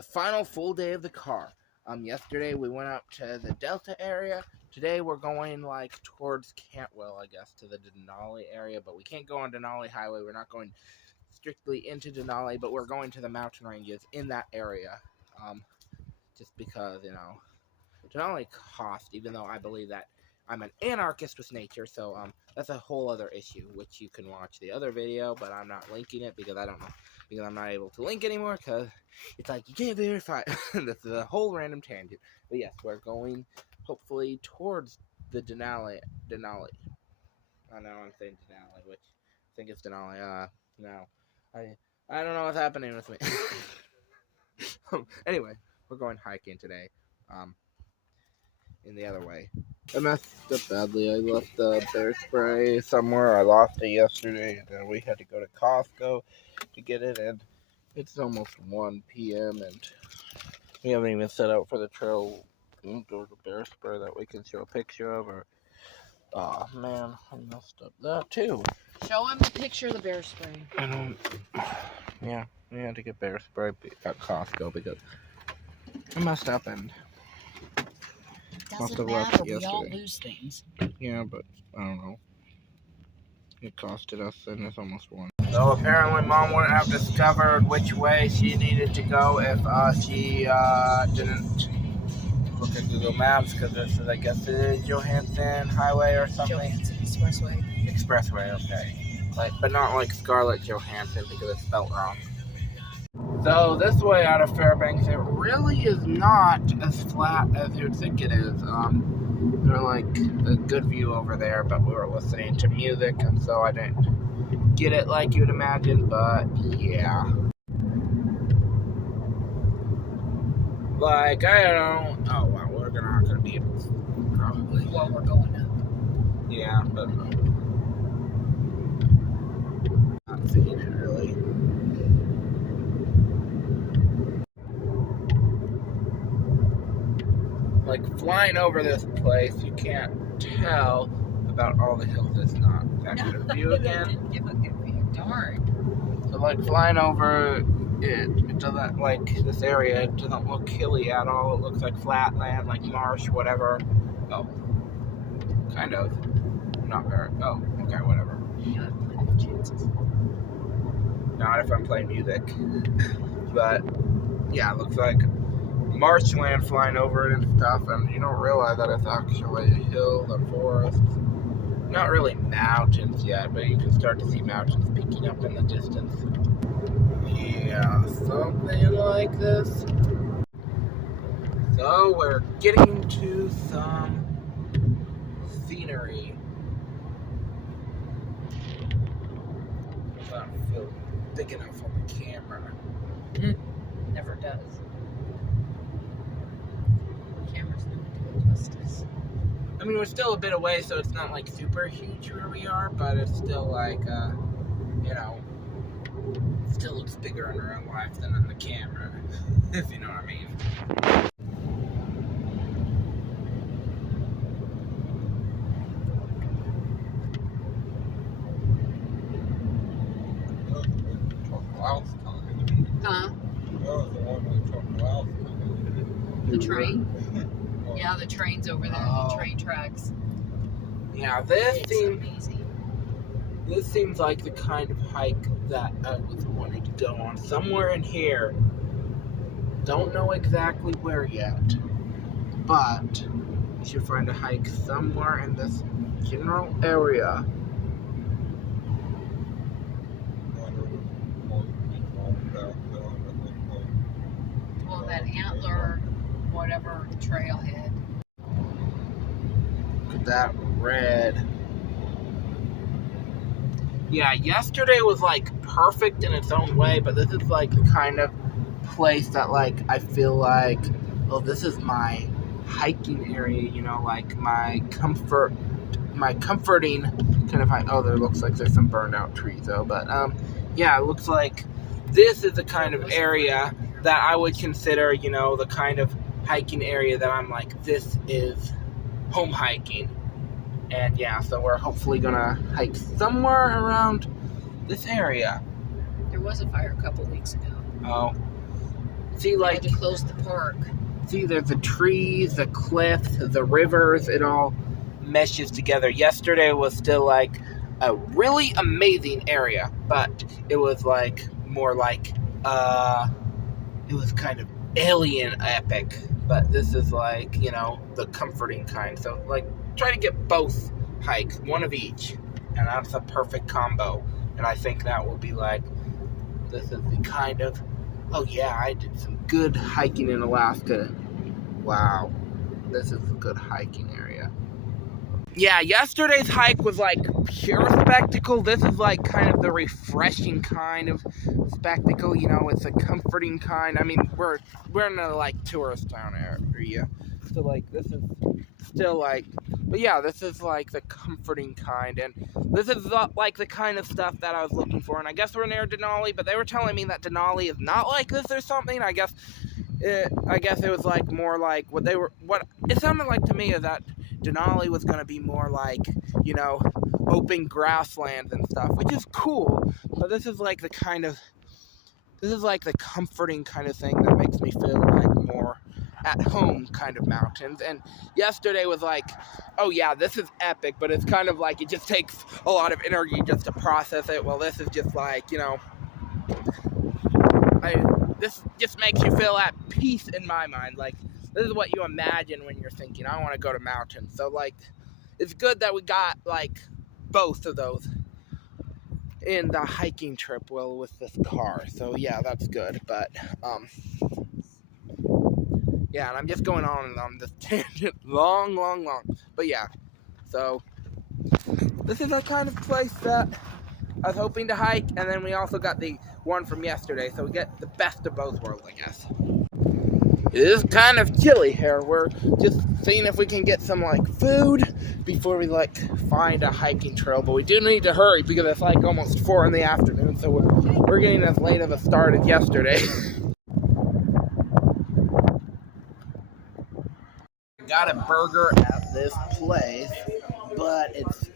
The final full day of the car. Yesterday we went up to the Delta area. Today we're going like towards Cantwell, I guess, to the Denali area, but we can't go on Denali Highway. We're not going strictly into Denali, but we're going to the mountain ranges in that area. Just because, Denali cost, even though I believe that I'm an anarchist with nature, so that's a whole other issue, which you can watch the other video, but I'm not linking it because I don't know, because I'm not able to link anymore, because it's like, you can't verify. This is a whole random tangent. But yes, we're going, hopefully, towards the Denali. I know I'm saying Denali, which I think it's Denali. No. I don't know what's happening with me. Anyway, we're going hiking today. In the other way. I messed up badly. I left the bear spray somewhere. I lost it yesterday, and then we had to go to Costco to get it, and it's almost 1 p.m., and we haven't even set out for the trail or the bear spray that we can show a picture of. Or, oh man, I messed up that too. Show him a picture of the bear spray. Yeah, we had to get bear spray at Costco because I messed up and Doesn't matter, we all lose things. Yeah, but I don't know. It costed us, and it's almost 1. So apparently Mom wouldn't have discovered which way she needed to go if she didn't look at Google Maps, because this is, I guess, the Johansson Highway or something. Johansson Expressway. Expressway, okay. But not like Scarlett Johansson, because it's spelled wrong. So this way out of Fairbanks, it really is not as flat as you'd think it is. There's like a good view over there, but we were listening to music, and so I didn't get it like you'd imagine, but yeah. Like, I don't, oh wow, we're not gonna be able to, probably. Well, we're going up. Yeah, but not seeing it really. Like, flying over this place, you can't tell about all the hills. It's not that good of a view again. Didn't give a good view. Darn. So, like, flying over it doesn't, like, this area, it doesn't look hilly at all. It looks like flat land, like marsh, whatever. Oh. Kind of. Not very. Oh, okay, whatever. You have plenty of chances. Not if I'm playing music. But, yeah, it looks like marshland flying over it and stuff, and you don't realize that it's actually a hill, a forest. Not really mountains yet, but you can start to see mountains peeking up in the distance. Yeah, something like this. So we're getting to some scenery. I don't feel big enough on the camera. Never does. Camera's not doing justice. I mean, we're still a bit away, so it's not like super huge where we are, but it's still like, it still looks bigger in real life than on the camera, if you know what I mean. Huh? The train? Yeah, the train's over there, the train tracks. Yeah, It's this seems like the kind of hike that I was wanting to go on. Somewhere in here. Don't know exactly where yet. But we should find a hike somewhere in this general area. Well, that antler, whatever, trailhead. Look at that red. Yeah, yesterday was like perfect in its own way, but this is like the kind of place that like I feel like, well, this is my hiking area, like my comforting kind of hike. Oh, there looks like there's some burned out trees though, but yeah, it looks like this is the kind of area that I would consider, the kind of hiking area that I'm like, this is home hiking. And yeah, so we're hopefully gonna hike somewhere around this area. There was a fire a couple weeks ago. Oh. See, like, to close the park. See, there's the trees, the cliffs, the rivers. It all meshes together. Yesterday was still like a really amazing area, but it was like more like it was kind of alien epic. But this is like, you know, the comforting kind. So like try to get both hikes, one of each, and that's a perfect combo. And I think that will be like, this is the kind of, oh yeah, I did some good hiking in Alaska. Wow, this is a good hiking area. Yeah, yesterday's hike was like pure spectacle. This is like kind of the refreshing kind of spectacle. You know, it's a comforting kind. I mean, we're in a like tourist town area, so like this is still like, but yeah, this is like the comforting kind, and this is like the kind of stuff that I was looking for. And I guess we're near Denali, but they were telling me that Denali is not like this or something. I guess it was like more like what it sounded like to me is that Denali was going to be more like, you know, open grasslands and stuff, which is cool. But this is like the comforting kind of thing that makes me feel like more at home kind of mountains. And yesterday was like, oh yeah, this is epic, but it's kind of like it just takes a lot of energy just to process it. Well, this is just like, you know, this just makes you feel at peace in my mind. Like, this is what you imagine when you're thinking, I want to go to mountains. So, like, it's good that we got, like, both of those in the hiking trip, well, with this car. So, yeah, that's good. But, yeah, and I'm just going on this tangent long. But, yeah, so this is the kind of place that I was hoping to hike. And then we also got the one from yesterday. So we get the best of both worlds, I guess. It is kind of chilly here. We're just seeing if we can get some like food before we like find a hiking trail. But we do need to hurry because it's like almost 4 in the afternoon. So we're getting as late of a start as yesterday. I got a burger at this place, but it's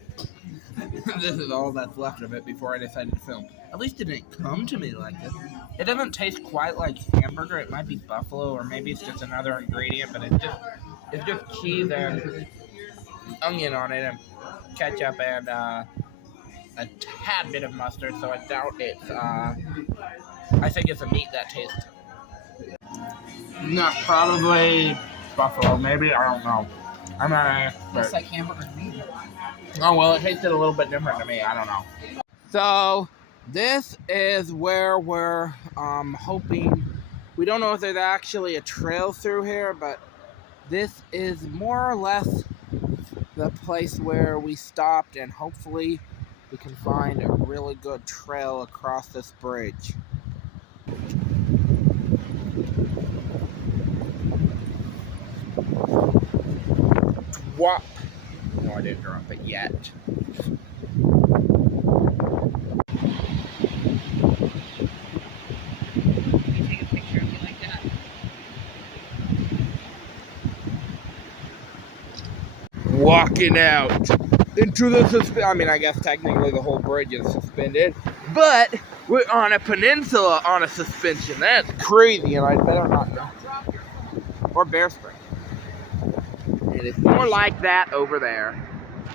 this is all that's left of it before I decided to film. At least it didn't come to me like this. It doesn't taste quite like hamburger. It might be buffalo, or maybe it's just another ingredient, but it's just cheese and onion on it, and ketchup, and a tad bit of mustard. So I doubt it's. I think it's a meat that tastes. No, probably buffalo. Maybe, I don't know. I'm not an expert. Tastes like hamburger meat. Oh well, it tasted a little bit different to me. I don't know. So this is where we're hoping. We don't know if there's actually a trail through here, but this is more or less the place where we stopped, and hopefully we can find a really good trail across this bridge. Drop. No, I didn't drop it yet. Walking out into the I mean, I guess technically the whole bridge is suspended, but we're on a peninsula on a suspension. That's crazy, and I'd better not go. Or Bear Spring. It is more like that over there.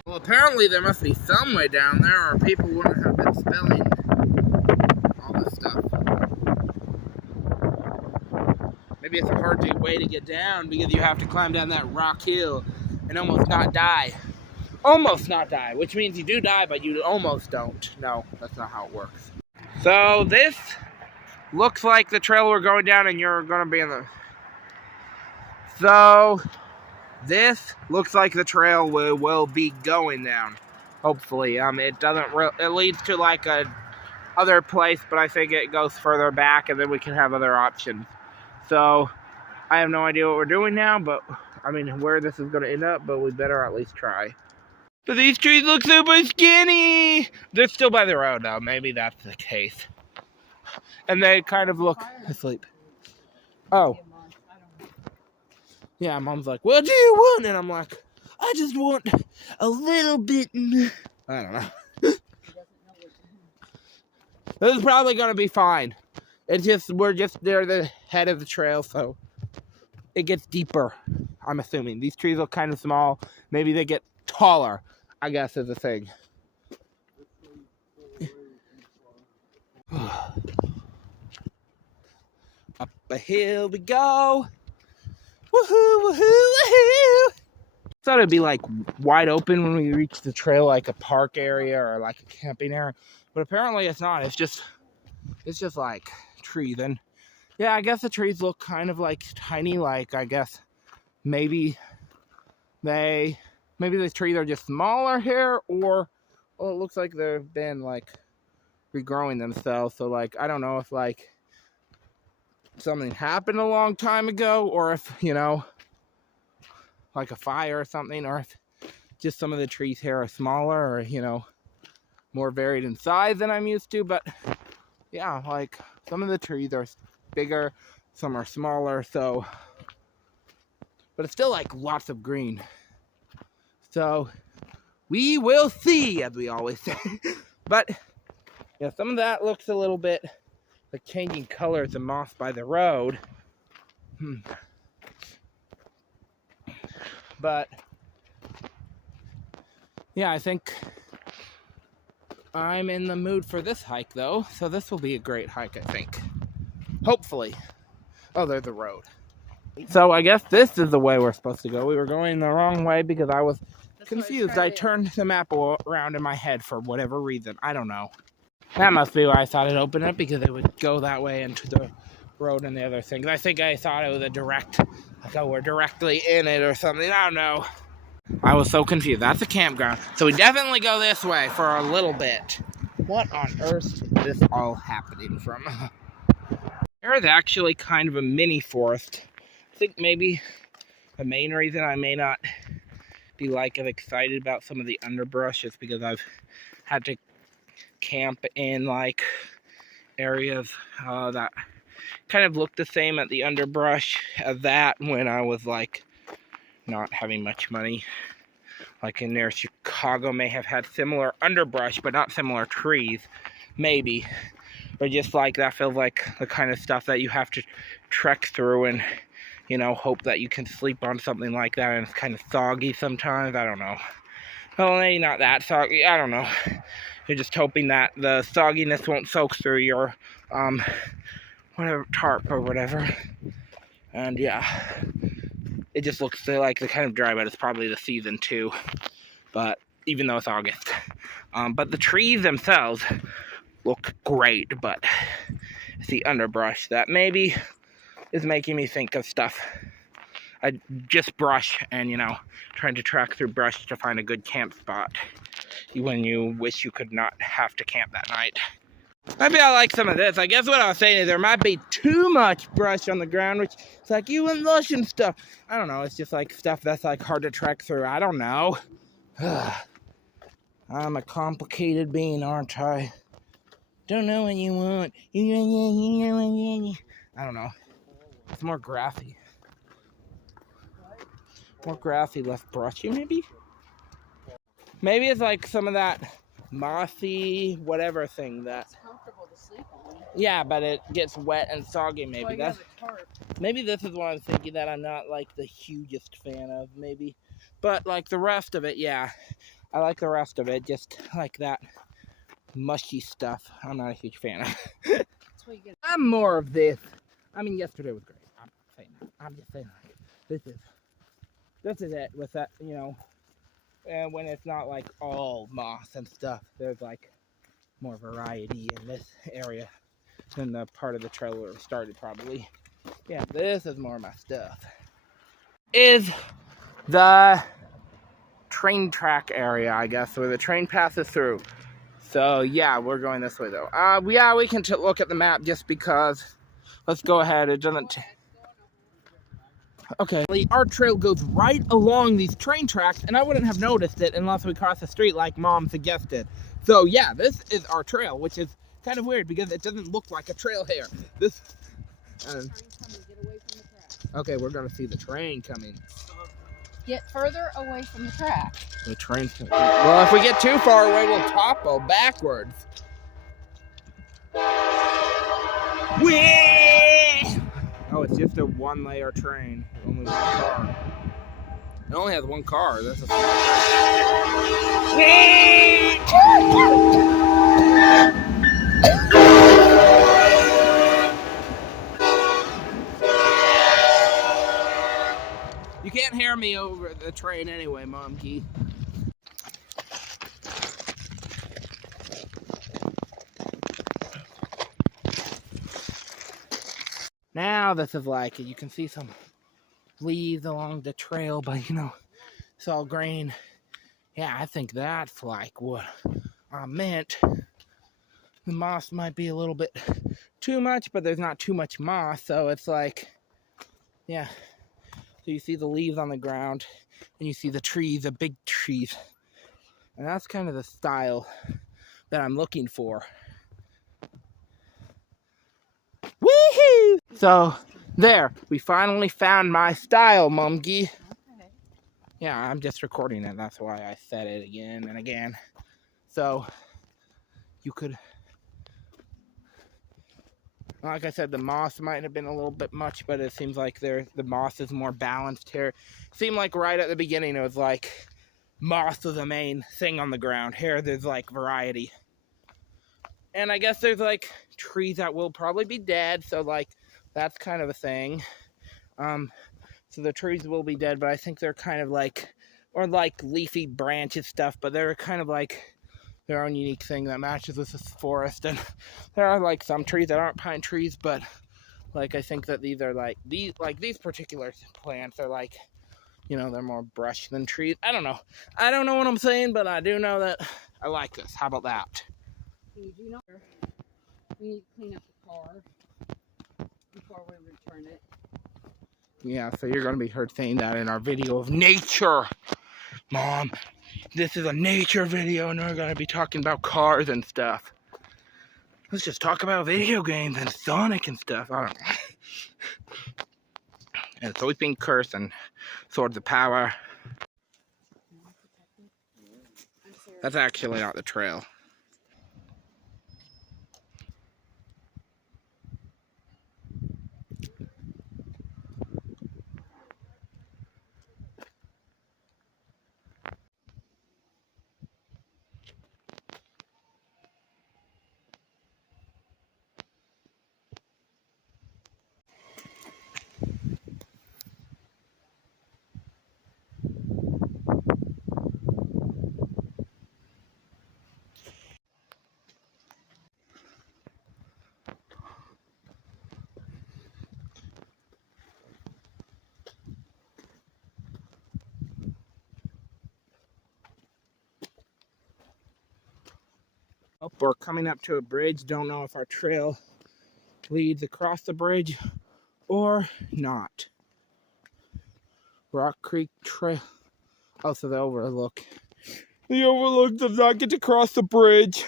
Well, apparently there must be some way down there, or people wouldn't have been spilling all this stuff. Maybe it's a hard way to get down because you have to climb down that rock hill and almost not die. Almost not die, which means you do die, but you almost don't. No, that's not how it works. So this looks like the trail we're going down, and you're going to be in the... So this looks like the trail we will be going down. Hopefully, it doesn't. It leads to like a other place, but I think it goes further back, and then we can have other options. So I have no idea what we're doing now, but I mean where this is going to end up. But we better at least try. But these trees look super skinny. They're still by the road, though. Maybe that's the case. And they kind of look asleep. Oh. Yeah, Mom's like, what do you want? And I'm like, I just want a little bit. I don't know. This is probably going to be fine. we're just near the head of the trail, so it gets deeper, I'm assuming. These trees look kind of small. Maybe they get taller, I guess is the thing. Up a hill we go. Woohoo, woohoo, woohoo. Thought it'd be like wide open when we reach the trail, like a park area or like a camping area. But apparently it's not. It's just like trees. And yeah, I guess the trees look kind of like tiny, like I guess maybe the trees are just smaller here, or well, it looks like they've been like regrowing themselves. So like I don't know if like something happened a long time ago, or if, you know, like a fire or something, or if just some of the trees here are smaller, or, you know, more varied in size than I'm used to. But yeah, like some of the trees are bigger, some are smaller, so, but it's still like lots of green. So we will see, as we always say. But yeah, some of that looks a little bit like changing colors of moss by the road. But yeah, I think I'm in the mood for this hike though. So this will be a great hike, I think. Hopefully. Oh, there's the road. So I guess this is the way we're supposed to go. We were going the wrong way because I was confused. I turned the map around in my head for whatever reason. I don't know. That must be why I thought it opened up, because it would go that way into the road and the other things. I think I thought it was a direct, like, oh, we're directly in it or something. I don't know. I was so confused. That's a campground. So we definitely go this way for a little bit. What on earth is this all happening from? There is actually kind of a mini forest. I think maybe the main reason I may not be like as excited about some of the underbrush is because I've had to camp in like areas that kind of look the same at the underbrush as that when I was like not having much money. Like in near Chicago may have had similar underbrush but not similar trees, maybe. But just like that feels like the kind of stuff that you have to trek through and, you know, hope that you can sleep on something like that, and it's kind of soggy sometimes. I don't know. Well, maybe not that soggy. I don't know. You're just hoping that the sogginess won't soak through your whatever tarp or whatever. And yeah, it just looks like the kind of dry, but it's probably the season too. But even though it's August, but the trees themselves look great. But it's the underbrush that maybe is making me think of stuff. I just brush and, you know, trying to track through brush to find a good camp spot when you wish you could not have to camp that night. Maybe I like some of this. I guess what I was saying is there might be too much brush on the ground, which it's like you and lush and stuff. I don't know. It's just like stuff that's like hard to track through. I don't know. I'm a complicated being, aren't I? Don't know what you want. I don't know. It's more graphy. More graphy, less brushy, maybe? Maybe it's like some of that mossy whatever thing that... It's comfortable to sleep on. Yeah, but it gets wet and soggy, maybe. That's maybe this is what I'm thinking that I'm not like the hugest fan of, maybe. But like the rest of it, yeah. I like the rest of it, just like that mushy stuff. I'm not a huge fan of. That's what you get. I'm more of this. I mean, yesterday was great. I'm saying that. I'm just saying that. This is it with that, you know, and when it's not like all moss and stuff, there's like more variety in this area than the part of the trail where it started, probably. Yeah, this is more of my stuff. Is the train track area, I guess, where the train passes through. So yeah, we're going this way though. Yeah, we can look at the map just because. Let's go ahead. It doesn't. Okay, our trail goes right along these train tracks, and I wouldn't have noticed it unless we crossed the street like Mom suggested. So yeah, this is our trail, which is kind of weird because it doesn't look like a trail here. This. Okay, we're gonna see the train coming. Get further away from the track. The train. Well, if we get too far away, we'll topple backwards. Whee! Oh, it's just a one-layer train. Only one car. It only has one car. That's a You can't hear me over the train anyway, monkey. Now this is like, you can see some leaves along the trail, but you know, it's all green. Yeah, I think that's like what I meant. The moss might be a little bit too much, but there's not too much moss, so it's like, yeah. So you see the leaves on the ground, and you see the trees, the big trees. And that's kind of the style that I'm looking for. Woohoo! So, there, we finally found my style, monkey. Okay. Yeah, I'm just recording it, that's why I said it again and again. So, you could, like I said, the moss might have been a little bit much, but it seems like the moss is more balanced here. It seemed like right at the beginning it was like moss was the main thing on the ground. Here there's like variety. And I guess there's like trees that will probably be dead, so like that's kind of a thing. So the trees will be dead, but I think they're kind of like, or like leafy branches stuff, but they're kind of like their own unique thing that matches with this forest. And there are like some trees that aren't pine trees, but like I think that these are like these particular plants are like, you know, they're more brush than trees. I don't know what I'm saying, but I do know that I like this. How about that? We do know we need to clean up the car before we return it. Yeah, so you're gonna be heard saying that in our video of nature. Mom, this is a nature video and we're gonna be talking about cars and stuff. Let's just talk about video games and Sonic and stuff. I don't know. And Sweeping Curse and Swords of Power. That's actually not the trail. Oh, we're coming up to a bridge. Don't know if our trail leads across the bridge or not. Rock Creek Trail. Oh, so the overlook. The overlook does not get to cross the bridge.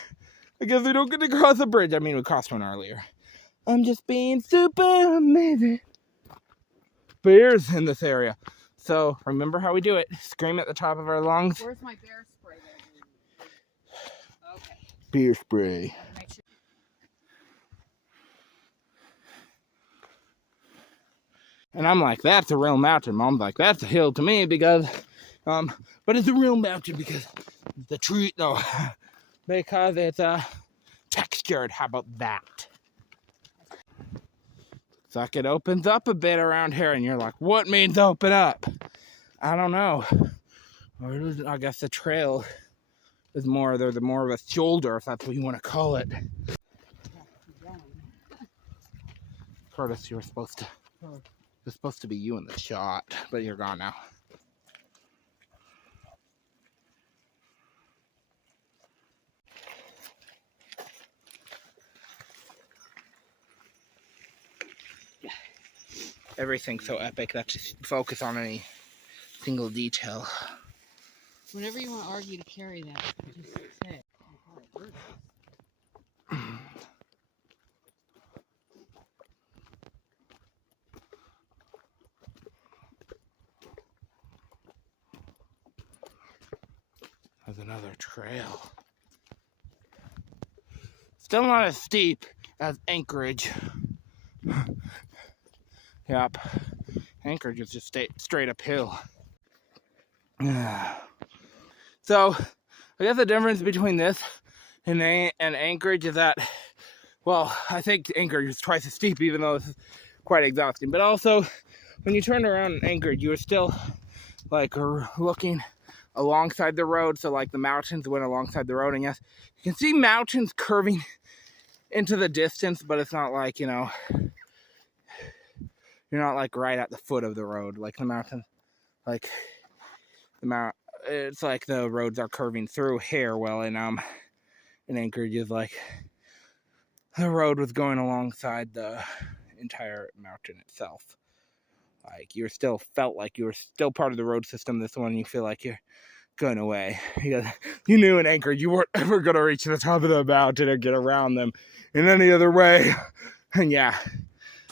I guess we don't get to cross the bridge. I mean, we crossed one earlier. I'm just being super amazing. Bears in this area. So remember how we do it. Scream at the top of our lungs. Where's my bear spray? Okay. Beer spray. Make sure. And I'm like, that's a real mountain. Mom's like, that's a hill to me because, but it's a real mountain because the tree, no, because it's textured. How about that? It's like it opens up a bit around here, and you're like, what means open up? I don't know. Or I guess the trail is more, there's more of a shoulder, if that's what you want to call it. Curtis, you were supposed to. It's supposed to be you in the shot, but you're gone now. Everything's so epic that just focus on any single detail. Whenever you want to argue to carry that, just say it. There's another trail. Still not as steep as Anchorage. Yep. Anchorage is just straight uphill. So, I guess the difference between this and Anchorage is that, well, I think Anchorage is twice as steep, even though it's quite exhausting. But also, when you turn around in Anchorage, you were still like looking alongside the road. So like the mountains went alongside the road, and yes, you can see mountains curving into the distance, but it's not like, you know, you're not like right at the foot of the road like the mountain, like it's like the roads are curving through here. Well, in Anchorage is like the road was going alongside the entire mountain itself. Like you still felt like you were still part of the road system. This one, you feel like you're going away. You knew in Anchorage you weren't ever going to reach the top of the mountain or get around them in any other way. And yeah,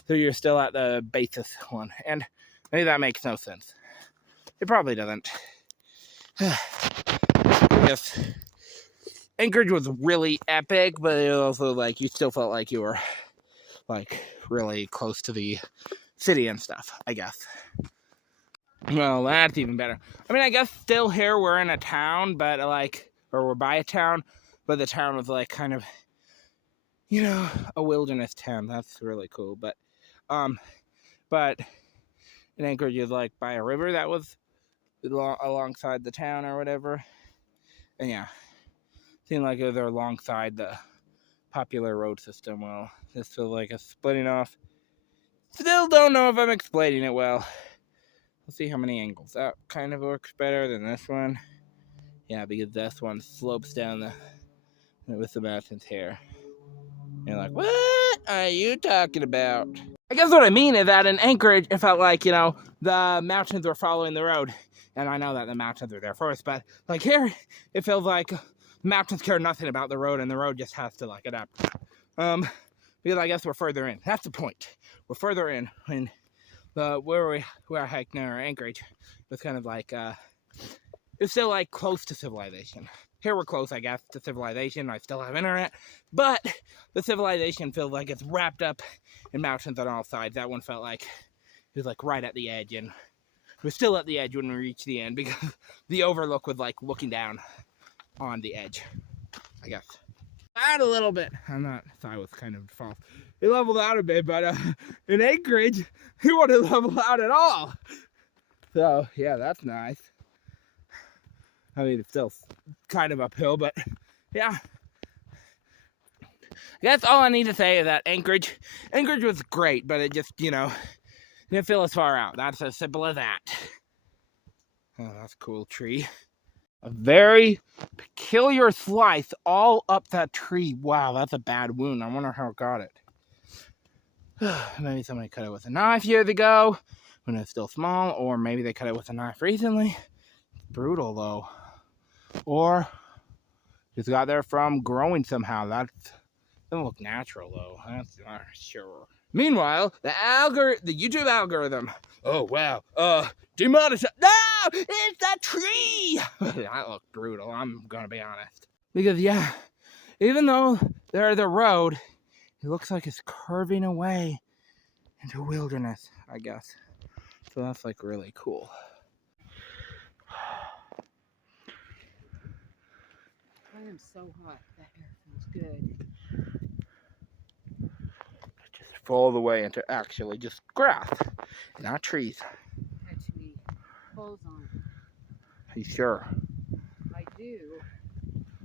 so you're still at the basis one. And maybe that makes no sense. It probably doesn't. I guess Anchorage was really epic, but it also like you still felt like you were like really close to the city and stuff, I guess. Well, that's even better. I mean, I guess still here we're in a town, but like, or we're by a town, but the town was like kind of, you know, a wilderness town. That's really cool. But in Anchorage is like by a river that was alongside the town or whatever. And yeah, seemed like it was alongside the popular road system. Well, this feels like a splitting off. Still don't know if I'm explaining it well. We'll see how many angles. That kind of works better than this one. Yeah, because this one slopes down with the mountains here. You're like, what are you talking about? I guess what I mean is that in Anchorage, it felt like, you know, the mountains were following the road. And I know that the mountains are there first, but like here, it feels like mountains care nothing about the road, and the road just has to like adapt. Because I guess we're further in. That's the point. We're further in. And where I hiked near Anchorage was kind of like it's still like close to civilization. Here we're close, I guess, to civilization. I still have internet, but the civilization feels like it's wrapped up in mountains on all sides. That one felt like it was like right at the edge, and it was still at the edge when we reached the end because the overlook was like looking down on the edge, I guess. Out a little bit. I was kind of false. It leveled out a bit, but in Anchorage, it wouldn't level out at all. So yeah, that's nice. I mean, it's still kind of uphill, but yeah. That's all I need to say is that Anchorage was great, but it just, you know, didn't feel as far out. That's as simple as that. Oh, that's a cool tree. A very peculiar slice all up that tree. Wow, that's a bad wound. I wonder how it got it. Maybe somebody cut it with a knife years ago when it was still small, or maybe they cut it with a knife recently. Brutal, though. Or just got there from growing somehow. That doesn't look natural, though. That's not sure. Meanwhile, the YouTube algorithm. Oh, wow. Demonetize. No! It's that tree! That looked brutal, I'm gonna be honest. Because, yeah, even though they're the road, it looks like it's curving away into wilderness, I guess. So that's, like, really cool. I am so hot. That air feels good. Just fall the way into actually just grass, not trees. Catch me. Clothes on. Are you sure? I do.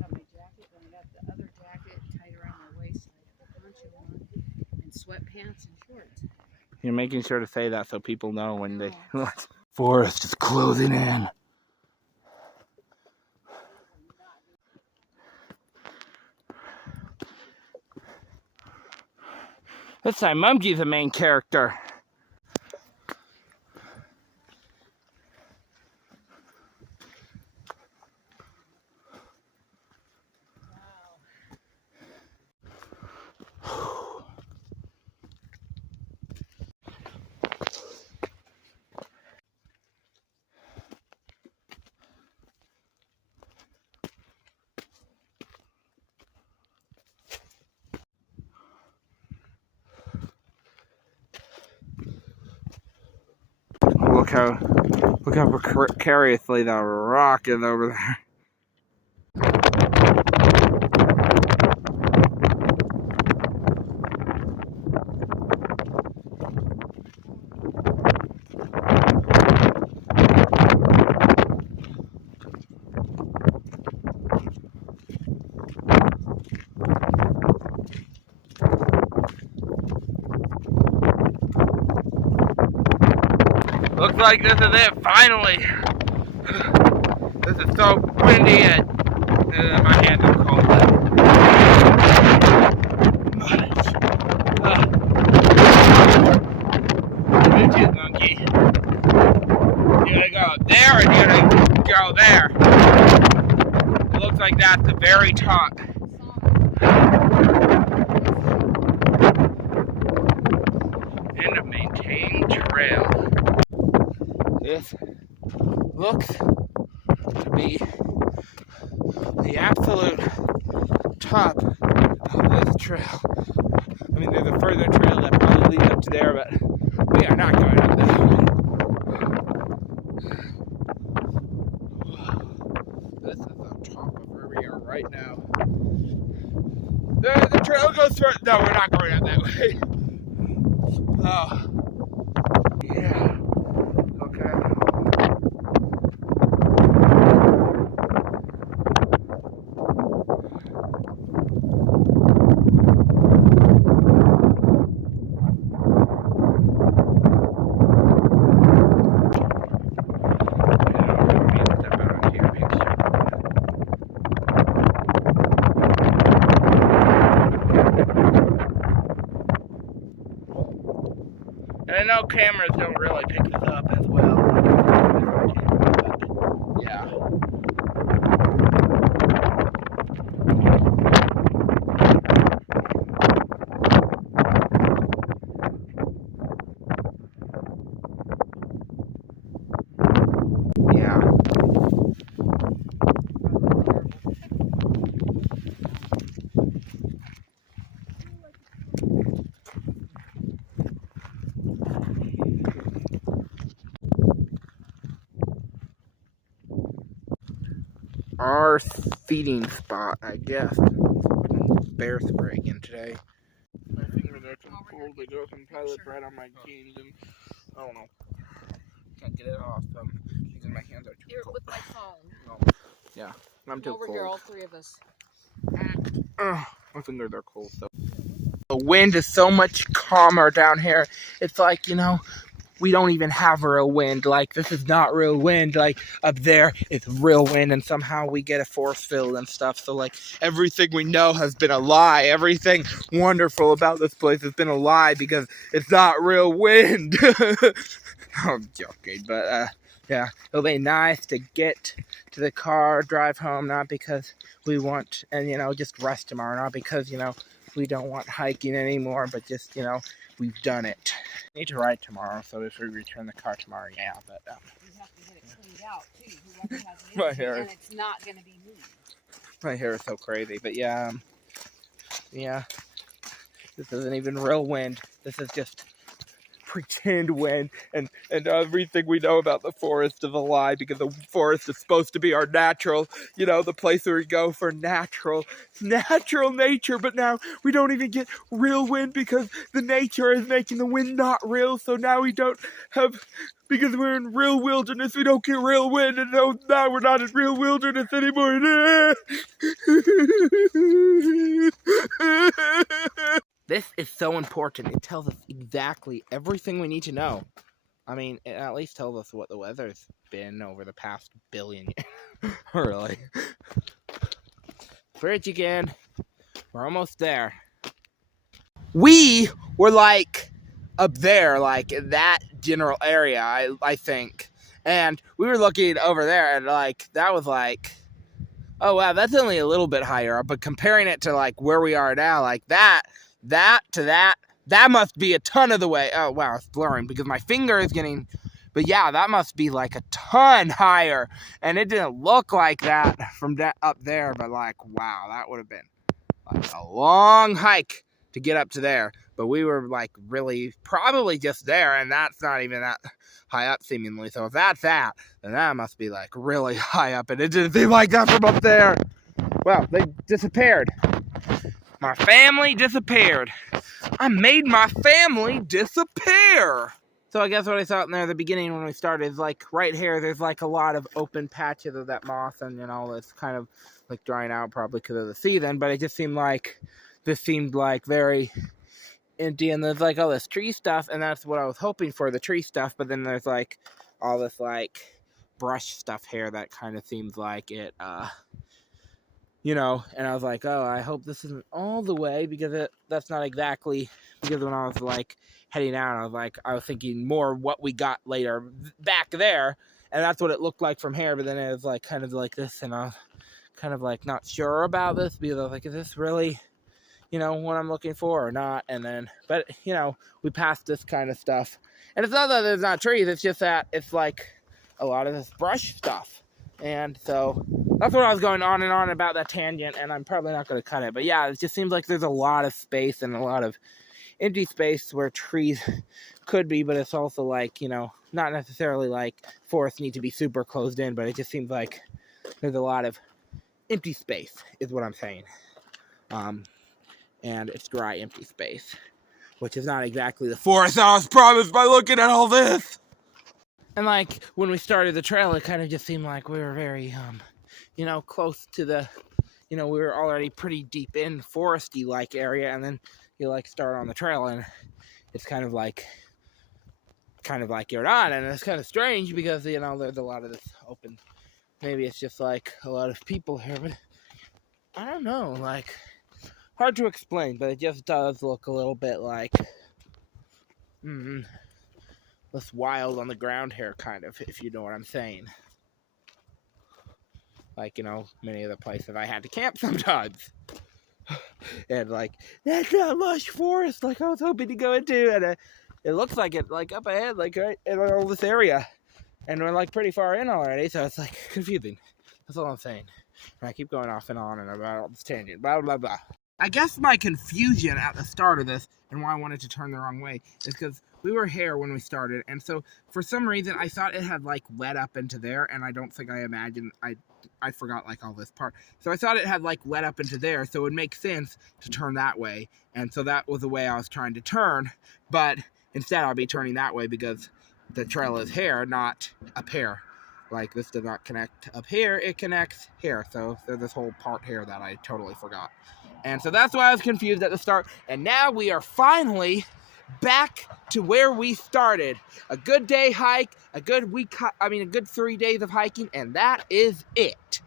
Got my jacket, then I got the other jacket tied around my waist. I have a bunch of on, and sweatpants and shorts. You're making sure to say that so people know when they. Forest is closing in. This time, Mumgy's the main character. look how precariously the rock is over there. Looks like this is it, finally. This is so windy and my hands are cold. Midget monkey. You gotta go there and you gotta go there. It looks like that's the very top. End of maintained trail. This looks to be the absolute top of this trail. I mean, there's a further trail that probably leads up to there, but we are not going up this way. This is the top of where we are right now. The trail goes through. No, we're not going up that way. Oh, yeah. And I know cameras don't really pick this up as well. Yeah. Yeah. Our feeding spot, I guess. Bear spray again today. My fingers are too cold. They go some pellets right on my jeans, and I don't know. Can't get it off because my hands are too Here, cold. with my phone. No. Yeah, I'm too Over cold. here, all three of us. My fingers are cold. So the wind is so much calmer down here. It's like, you know, we don't even have real wind. Like, this is not real wind. Like, up there, it's real wind, and somehow we get a force field and stuff. So, like, everything we know has been a lie. Everything wonderful about this place has been a lie because it's not real wind. I'm joking, but, yeah, it'll be nice to get to the car, drive home, not because we want, and, you know, just rest tomorrow, not because, you know, we don't want hiking anymore, but just, you know, we've done it. I need to ride tomorrow, so if we return the car tomorrow, yeah, but You have to get it cleaned out too. Whoever has it, my hair, and it's not going to be moved. my hair is so crazy. But yeah, yeah, this isn't even real wind. This is just pretend wind, and everything we know about the forest is a lie because the forest is supposed to be our natural, you know, the place where we go for natural nature. But now we don't even get real wind because the nature is making the wind not real. So now we don't have, because we're in real wilderness, we don't get real wind, and now we're not in real wilderness anymore. This is so important. It tells us exactly everything we need to know. I mean, it at least tells us what the weather's been over the past billion years. Really. Bridge again. We're almost there. We were like up there, like in that general area, I think. And we were looking over there, and like that was like, oh wow, that's only a little bit higher up. But comparing it to like where we are now, like that to that must be a ton of the way. Oh wow, it's blurring because my finger is getting, but yeah, that must be like a ton higher, and it didn't look like that from up there. But like, wow, that would have been like a long hike to get up to there. but we were like really probably just there, and that's not even that high up seemingly. So if that's that, then that must be like really high up, and it didn't seem like that from up there. Well, they disappeared. My family disappeared. I made my family disappear. So I guess what I saw in there at the beginning when we started is like right here, there's like a lot of open patches of that moss, and you know, it's kind of like drying out probably because of the season, but it just seemed like this seemed like very empty, and there's like all this tree stuff, and that's what I was hoping for, the tree stuff, but then there's like all this like brush stuff here that kind of seems like it, you know, and I was like, oh, I hope this isn't all the way, because that's not exactly, because when I was like heading out, I was thinking more what we got later back there, and that's what it looked like from here, but then it was like kind of like this, and I was kind of like not sure about this, because I was like, is this really, you know, what I'm looking for or not? And then, but you know, we passed this kind of stuff, and it's not that there's not trees, it's just that it's like a lot of this brush stuff. And so that's what I was going on and on about, that tangent, and I'm probably not going to cut it. But yeah, it just seems like there's a lot of space and a lot of empty space where trees could be, but it's also like, you know, not necessarily like forests need to be super closed in, but it just seems like there's a lot of empty space is what I'm saying. And it's dry, empty space, which is not exactly the forest I was promised by looking at all this. And like when we started the trail, it kind of just seemed like we were very, you know, close to the, you know, we were already pretty deep in foresty like area, and then you like start on the trail, and it's kind of like you're not, and it's kind of strange because, you know, there's a lot of this open. Maybe it's just like a lot of people here, but I don't know, like hard to explain, but it just does look a little bit like, less wild on the ground here, kind of, if you know what I'm saying. Like, you know, many of the places I had to camp sometimes. And like, that's not lush forest like I was hoping to go into, and it looks like it, like up ahead, like right in all this area. And we're like pretty far in already, so it's like confusing. That's all I'm saying. And I keep going off and on and about all this tangent, blah, blah, blah. I guess my confusion at the start of this and why I wanted to turn the wrong way is because we were here when we started, and so for some reason I thought it had like led up into there, and I don't think I imagined, I forgot like all this part. So I thought it had like led up into there, so it would make sense to turn that way, and so that was the way I was trying to turn, but instead I'll be turning that way because the trail is here, not up here. Like, this does not connect up here, it connects here, so there's this whole part here that I totally forgot. And so that's why I was confused at the start. And now we are finally back to where we started. A good day hike, a good 3 days of hiking, and that is it.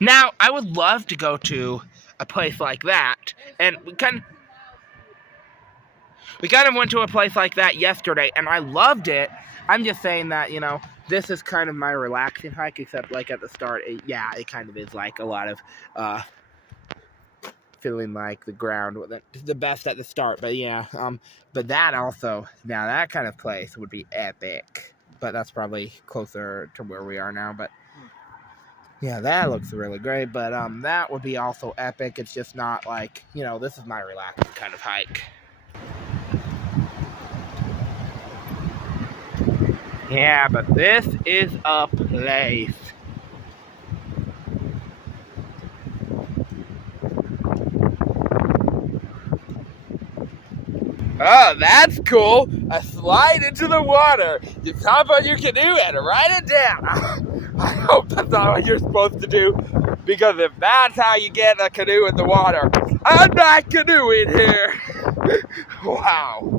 Now, I would love to go to a place like that, and we kind of went to a place like that yesterday, and I loved it. I'm just saying that, you know, this is kind of my relaxing hike, except like at the start, it kind of is like a lot of, feeling like the ground wasn't the best at the start, but yeah, but that also, now that kind of place would be epic, but that's probably closer to where we are now, but yeah, that looks really great, but that would be also epic. It's just not like, you know, this is my relaxing kind of hike. Yeah, but this is a place. Oh, that's cool. A slide into the water. You hop on your canoe and ride it down. I hope that's not what you're supposed to do, because if that's how you get a canoe in the water, I'm not canoeing here. Wow.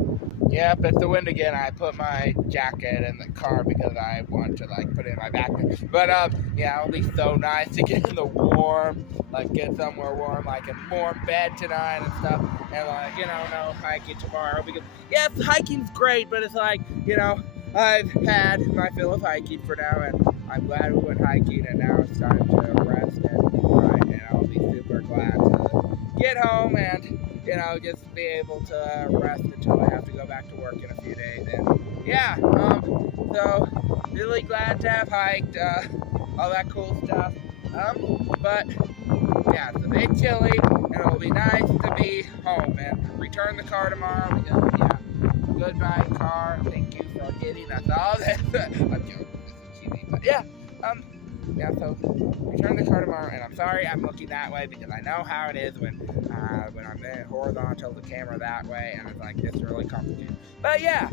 Yep, it's the wind again. I put my jacket in the car because I want to like put it in my backpack. But yeah, it'll be so nice to get in the warm, like get somewhere warm, like a warm bed tonight and stuff. And like, you know, no hiking tomorrow, because yes, hiking's great, but it's like, you know, I've had my fill of hiking for now, and I'm glad we went hiking, and now it's time to rest and I'll be super glad to get home and, you know, just be able to rest until I have to go back to work in a few days. And yeah, so really glad to have hiked, all that cool stuff. But yeah, it's a bit chilly, and it'll be nice to be home and return the car tomorrow because, yeah, goodbye car, thank you for getting us all this. I'm joking, this is cheesy, but yeah, so return the car tomorrow, and I'm sorry I'm looking that way because I know how it is when I'm in horizontal the camera that way, and it's like, this is really complicated. But yeah,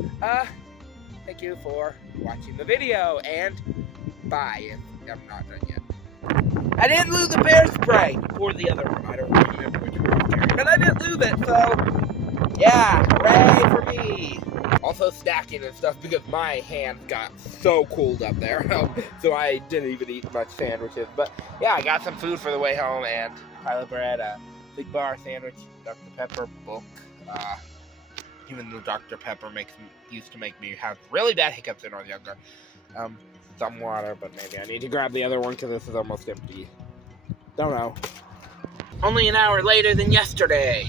thank you for watching the video, and bye if I'm not done yet. I didn't lose the bear spray, or the other one, I don't remember which one I was carrying, but I didn't lose it, so yeah, hooray for me. Also stacking and stuff because my hands got so cold up there, so I didn't even eat much sandwiches. But yeah, I got some food for the way home and pile of bread, a big bar sandwich, Dr. Pepper, book. Even though Dr. Pepper used to make me have really bad hiccups when I was younger. Some water, but maybe I need to grab the other one because this is almost empty. Don't know. Only an hour later than yesterday.